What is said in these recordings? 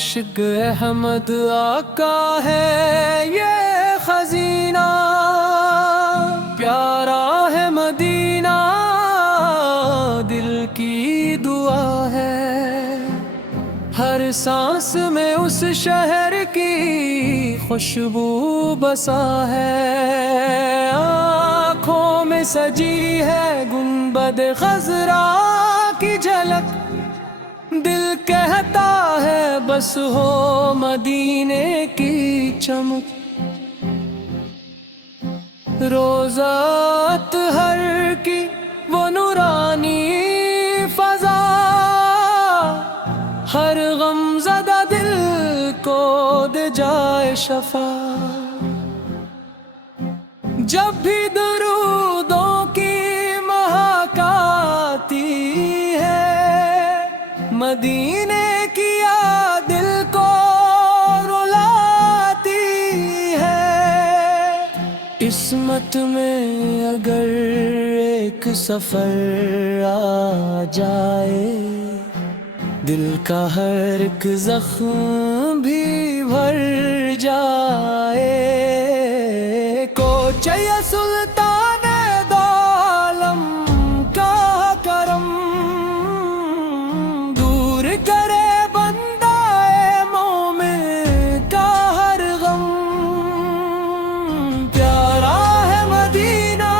आशिक अहमद आका है ये खजीना, प्यारा है मदीना, दिल की दुआ है। हर सांस में उस शहर की खुशबू बसा है। आँखों में सजी है गुंबद खजरा की झलक, दिल कहता है बस हो मदीने की चमक। रोज़ात हर की वो नूरानी फजा, हर गमज़दा दिल को दे जाए शफा। जब भी दुरूदों की महक आती है, मदीने की याद दिल को रुलाती है। किस्मत में अगर एक सफर आ जाए, दिल का हर एक जख्म भी भर जाए। कोच या सुल्तान दो आलम का करम, दूर करे बंदाए मोमिन का हर गम। प्यारा है मदीना,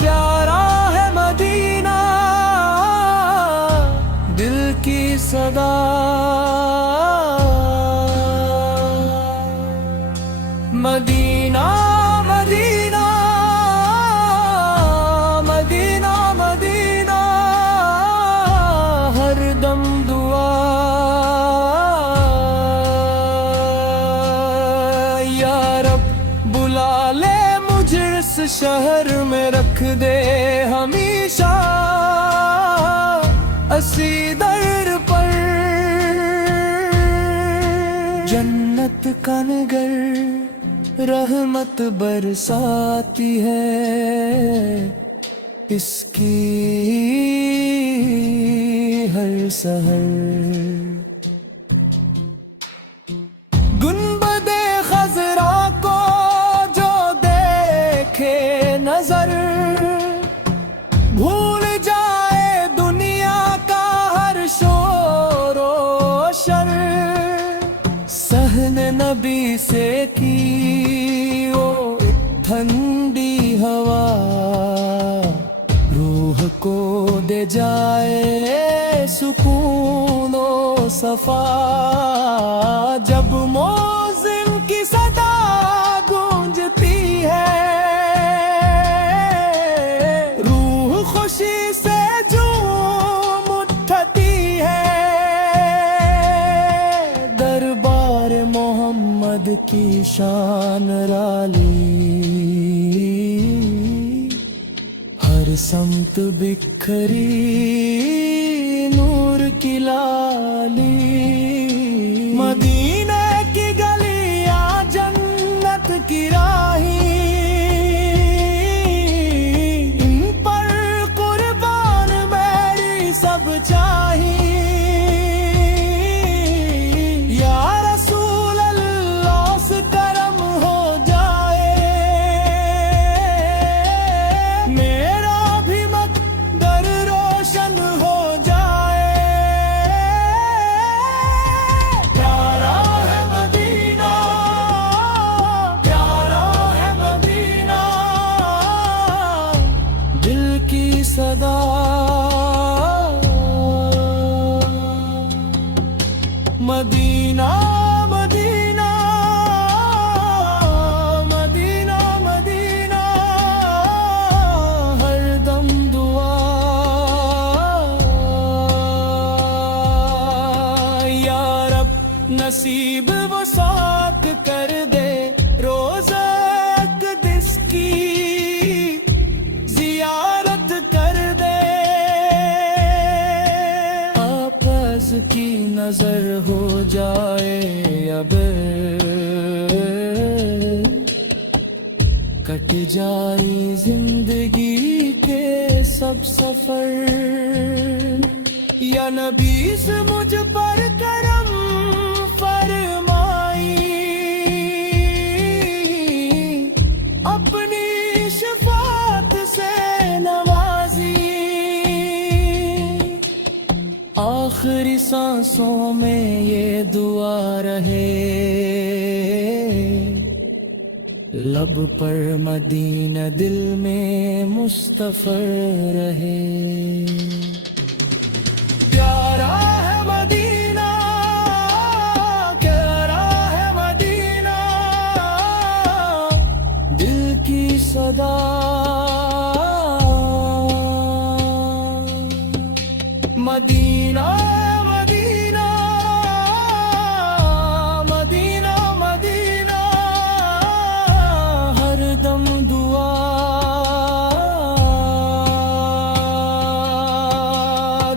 प्यारा है मदीना, दिल की सदा। मदीना मदीना मदीना मदीना, हर दम दुआ। या रब बुला ले मुझे इस शहर में, रख दे हमेशा असी दर पर। जन्नत का नगर रहमत बरसाती है, इसकी हर सहर। गुंबदे खजरा को जो देखे नजर, भूल जाए दुनिया का हर शोर ओ शर। सहन नबी से की ओ ठंडी हवा, रूह को दे जाए सुकून ओ सफा। जब मौज़िन की सदा गूंजती है, रूह खुशी से झूम उठती है। दरबार मोहम्मद की शान राली, हर समत बिखरी नूर की लाली। मदीने की गलियां जन्नत की राही, इन पर कुर्बान मेरी सब चाही। या रसूल अल्लाह से करम हो जाए, मेरा भी मक़दर रोशन हो जाए। प्यारा है मदीना, प्यारा है मदीना, दिल की सदा। मदीना मदीना मदीना मदीना, हर दम दुआ। या रब नसीब वो साक कर दे, रोज़ की जियारत कर दे। आपस की नजर हो जाए अब, कट जाए जिंदगी के सब सफर। या नबी से मुझ पर करम आखिरी सांसों में ये दुआ रहे, लब पर मदीना दिल में मुस्तफर रहे। प्यारा है मदीना, प्यारा है मदीना, दिल की सदा। मदीना मदीना मदीना मदीना, हर दम दुआ।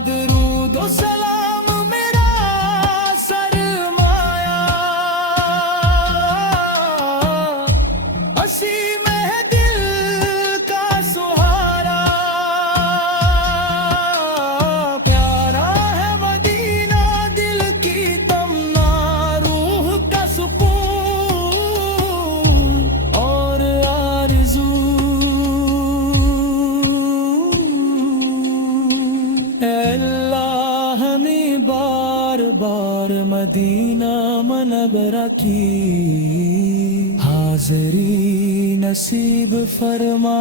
दरूद व सलाम मेरा सरमाया, असीम है दिल का सुहारा। प्यारा है मदीना, दिल की तमन्ना, रूह का सुकून और आरज़ू। ऐ अल्लाह हमें बार बार मदीना मनवरा की हाज़री नसीब फरमा।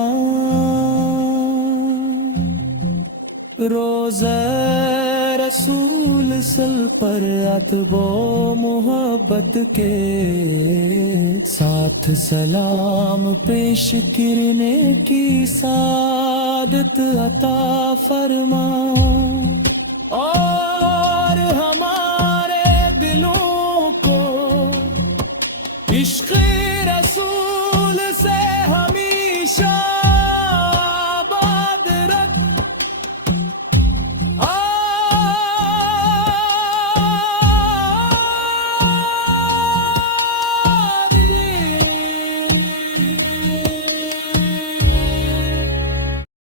रोज़े रसूल सल पर अतबो मोहब्बत के साथ सलाम पेश करने की सादत अता फरमा।